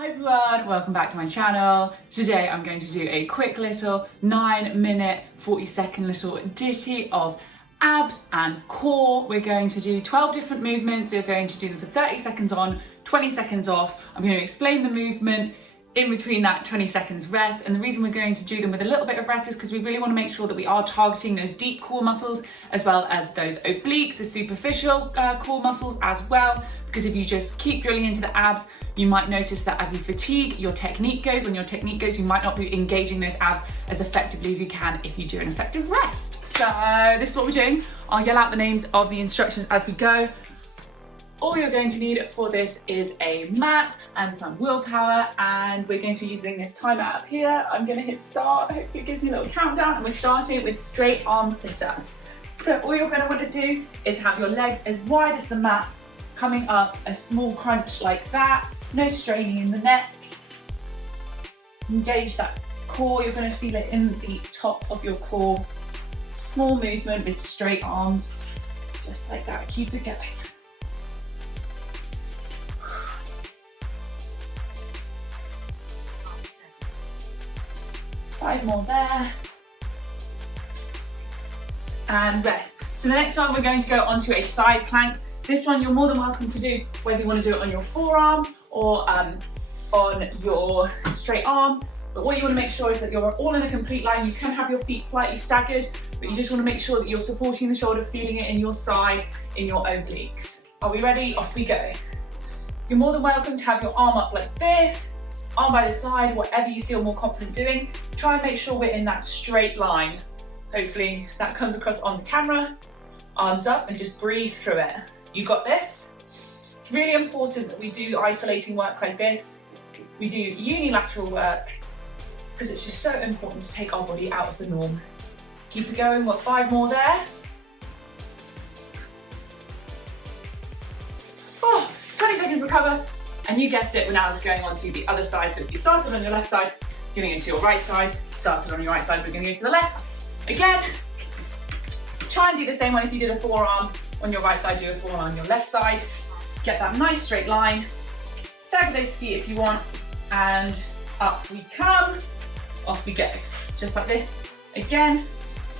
Hi everyone, welcome back to my channel. Today I'm going to do a quick little 9-minute, 40-second little ditty of abs and core. We're going to do 12 different movements. You're going to do them for 30 seconds on, 20 seconds off. I'm going to explain the movement in between that 20 seconds rest. And the reason we're going to do them with a little bit of rest is because we really want to make sure that we are targeting those deep core muscles as well as those obliques, the superficial core muscles as well. Because if you just keep drilling into the abs, you might notice that as you fatigue, your technique goes. When your technique goes, you might not be engaging those abs as effectively as you can if you do an effective rest. So this is what we're doing. I'll yell out the names of the instructions as we go. All you're going to need for this is a mat and some willpower, and we're going to be using this timer up here. I'm going to hit start. Hopefully it gives me a little countdown, and we're starting with straight arm sit-ups. So all you're going to want to do is have your legs as wide as the mat, coming up a small crunch like that. No straining in the neck. Engage that core. You're going to feel it in the top of your core. Small movement with straight arms, just like that. Keep it going. 5 more there. And rest. So the next one, we're going to go onto a side plank. This one you're more than welcome to do, whether you want to do it on your forearm or on your straight arm. But what you want to make sure is that you're all in a complete line. You can have your feet slightly staggered, but you just want to make sure that you're supporting the shoulder, feeling it in your side, in your obliques. Are we ready? Off we go. You're more than welcome to have your arm up like this, arm by the side, whatever you feel more confident doing. Try and make sure we're in that straight line. Hopefully that comes across on the camera. Arms up and just breathe through it. You got this? It's really important that we do isolating work like this. We do unilateral work because it's just so important to take our body out of the norm. Keep it going, what, 5 more there? 20 seconds recover, and you guessed it, we're now just going on to the other side. So if you started on your left side, you're going to go to your right side. Started on your right side, we're going to go to the left. Again, try and do the same one if you did a forearm. On your right side, do a forearm on your left side. Get that nice straight line. Stagger those feet if you want, and up we come, off we go. Just like this. Again,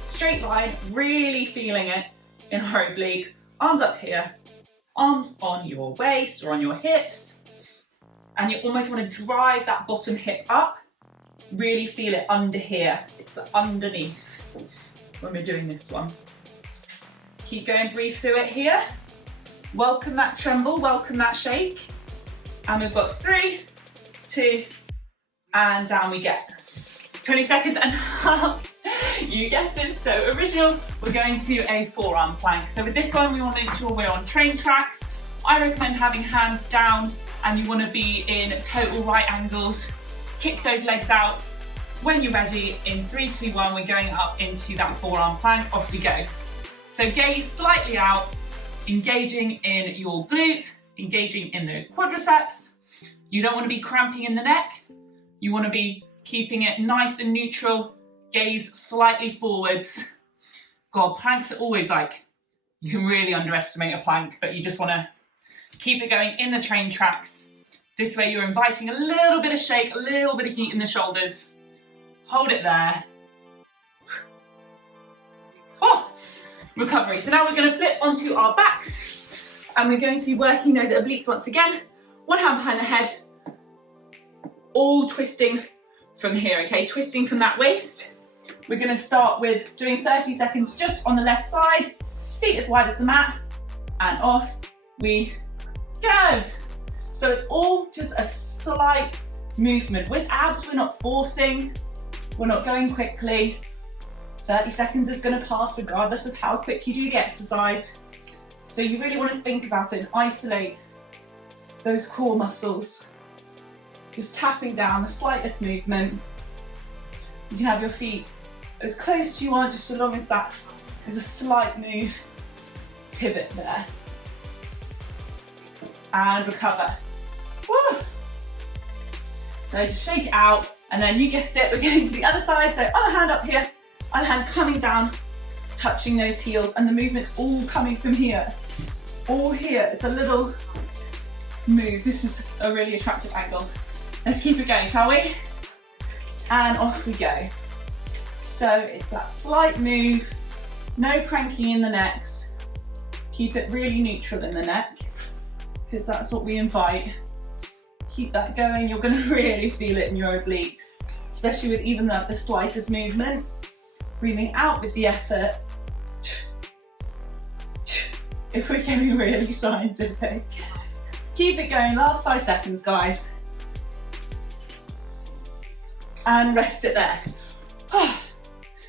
straight line, really feeling it in our obliques. Arms up here, arms on your waist or on your hips. And you almost want to drive that bottom hip up. Really feel it under here. It's underneath when we're doing this one. Keep going, breathe through it here. Welcome that tremble, welcome that shake. And we've got 3, 2, and down we get. 20 seconds and you guessed it, so original. We're going to a forearm plank. So with this one, we want to make sure we're on train tracks. I recommend having hands down, and you want to be in total right angles. Kick those legs out. When you're ready, in 3, 2, 1, we're going up into that forearm plank. Off we go. So gaze slightly out, engaging in your glutes, engaging in those quadriceps. You don't want to be cramping in the neck. You want to be keeping it nice and neutral. Gaze slightly forwards. God, planks are always like, you can really underestimate a plank, but you just want to keep it going in the train tracks. This way you're inviting a little bit of shake, a little bit of heat in the shoulders. Hold it there. Recovery. So now we're going to flip onto our backs, and we're going to be working those obliques once again. One hand behind the head, all twisting from here, okay? Twisting from that waist. We're going to start with doing 30 seconds just on the left side, feet as wide as the mat, and off we go. So it's all just a slight movement. With abs, we're not forcing, we're not going quickly. 30 seconds is going to pass regardless of how quick you do the exercise. So you really want to think about it and isolate those core muscles. Just tapping down, the slightest movement. You can have your feet as close as you want, just so long as that is a slight move. Pivot there. And recover. Woo! So just shake it out, and then you guessed it, we're going to the other side. So other hand up here. Other hand coming down, touching those heels, and the movement's all coming from here. All here. It's a little move. This is a really attractive angle. Let's keep it going, shall we? And off we go. So it's that slight move, no cranking in the necks. Keep it really neutral in the neck, because that's what we invite. Keep that going, you're going to really feel it in your obliques, especially with even the slightest movement. Breathing out with the effort. If we're getting really scientific. Keep it going, last 5 seconds, guys. And rest it there.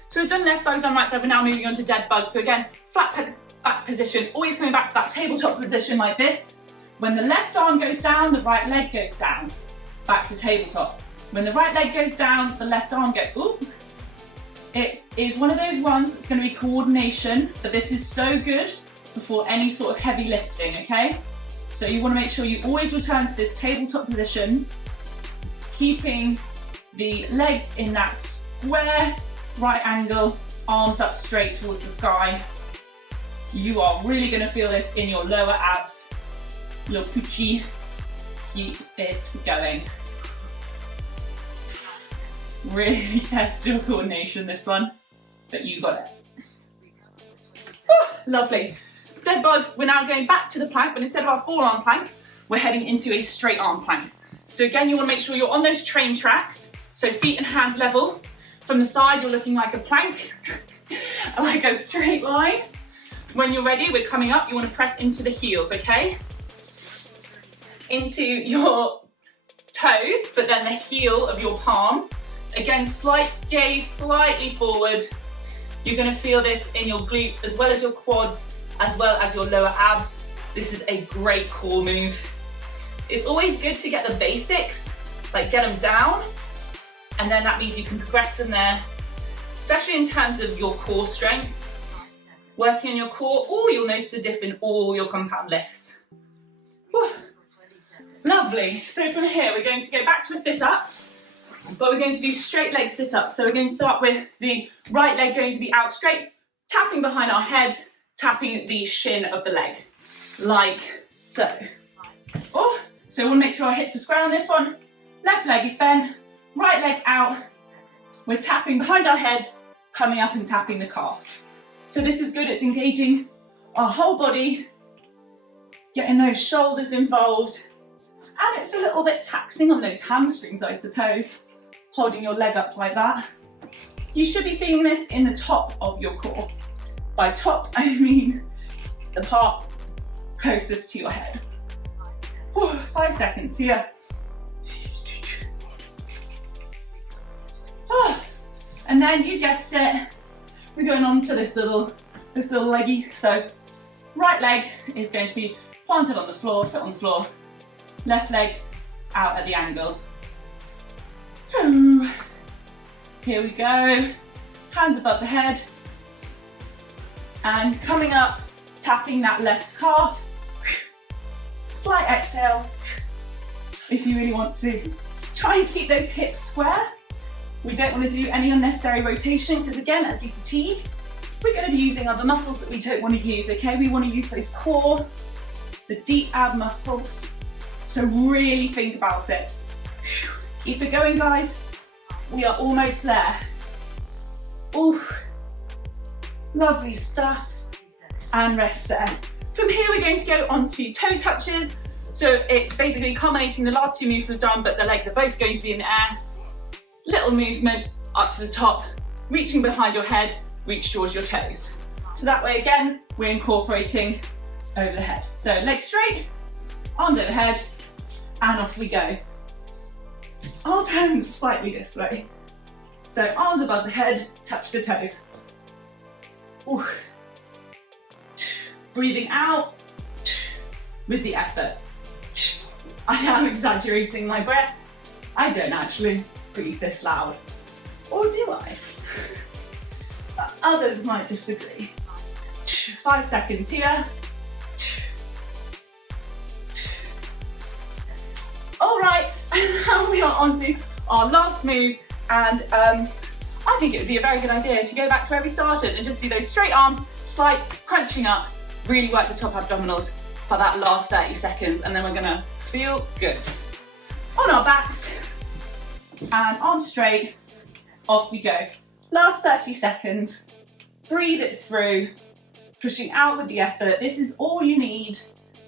So we've done left side, we've done right side, we're now moving on to dead bugs. So again, flat back position, always coming back to that tabletop position like this. When the left arm goes down, the right leg goes down. Back to tabletop. When the right leg goes down, the left arm goes, ooh. It is one of those ones that's going to be coordination, but this is so good before any sort of heavy lifting, okay? So you want to make sure you always return to this tabletop position, keeping the legs in that square right angle, arms up straight towards the sky. You are really going to feel this in your lower abs, little poochie. Keep it going. Really test your coordination, this one, but you got it. Oh, lovely. Dead bugs, we're now going back to the plank, but instead of our forearm plank, we're heading into a straight arm plank. So again, you want to make sure you're on those train tracks, so feet and hands level. From the side, you're looking like a plank, like a straight line. When you're ready, we're coming up, you want to press into the heels, okay? Into your toes, but then the heel of your palm. Again, slight gaze slightly forward. You're going to feel this in your glutes as well as your quads, as well as your lower abs. This is a great core move. It's always good to get the basics, like get them down, and then that means you can progress from there, especially in terms of your core strength. Working on your core, you'll notice a diff in all your compound lifts. Whew. Lovely. So from here, we're going to go back to a sit-up, but we're going to do straight leg sit-up. So we're going to start with the right leg going to be out straight, tapping behind our heads, tapping the shin of the leg, like so. So we want to make sure our hips are square on this one. Left leg is bent, right leg out. We're tapping behind our heads, coming up and tapping the calf. So this is good, it's engaging our whole body, getting those shoulders involved, and it's a little bit taxing on those hamstrings, I suppose, holding your leg up like that. You should be feeling this in the top of your core. By top, I mean the part closest to your head. 5 seconds here. And then you guessed it, we're going on to this little leggy. So right leg is going to be planted on the floor, foot on the floor. Left leg out at the angle. Here we go. Hands above the head. And coming up, tapping that left calf. Slight exhale. If you really want to. Try and keep those hips square. We don't want to do any unnecessary rotation because again, as you fatigue, we're going to be using other muscles that we don't want to use, okay? We want to use those core, the deep ab muscles. So really think about it. Keep it going, guys. We are almost there. Ooh, lovely stuff. And rest there. From here, we're going to go on to toe touches. So it's basically culminating the last two moves we've done, but the legs are both going to be in the air. Little movement up to the top, reaching behind your head, reach towards your toes. So that way, again, we're incorporating over the head. So legs straight, arms overhead, and off we go. I'll turn slightly this way. So arms above the head, touch the toes. Ooh. Breathing out with the effort. I am exaggerating my breath. I don't actually breathe this loud. Or do I? Others might disagree. 5 seconds here. All right, and now we are on to our last move, and I think it would be a very good idea to go back to where we started and just do those straight arms, slight crunching up, really work the top abdominals for that last 30 seconds, and then we're gonna feel good. On our backs, and arms straight, off we go. Last 30 seconds, breathe it through, pushing out with the effort. This is all you need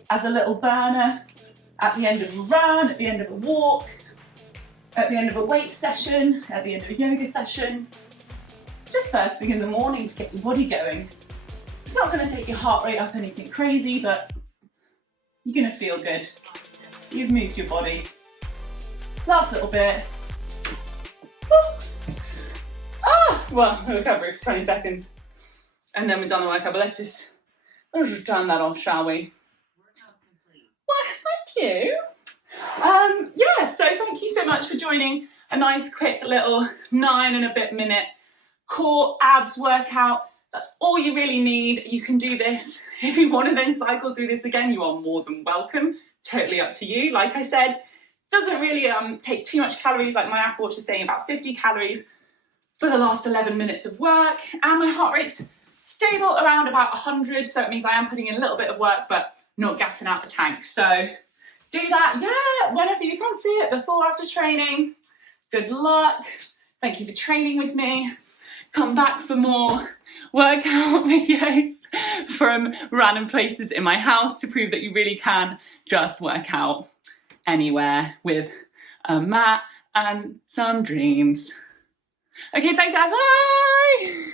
as a little burner at the end of a run, at the end of a walk, at the end of a weight session, at the end of a yoga session. Just first thing in the morning to get your body going. It's not going to take your heart rate up anything crazy, but you're going to feel good. You've moved your body. Last little bit. Well, we'll recover for 20 seconds. And then we're done the workout, but let's just turn that off, shall we? Well, thank you. So thank you so much for joining a nice quick little 9 and a bit minute core abs workout. That's all you really need. You can do this. If you want to then cycle through this again, you are more than welcome. Totally up to you. Like I said, doesn't really take too much calories. Like my Apple Watch is saying about 50 calories for the last 11 minutes of work. And my heart rate's stable around about 100. So it means I am putting in a little bit of work, but not gassing out the tank. So do that, yeah, whenever you fancy it, before, after training. Good luck. Thank you for training with me. Come back for more workout videos from random places in my house to prove that you really can just work out anywhere with a mat and some dreams. Okay, thank you, bye!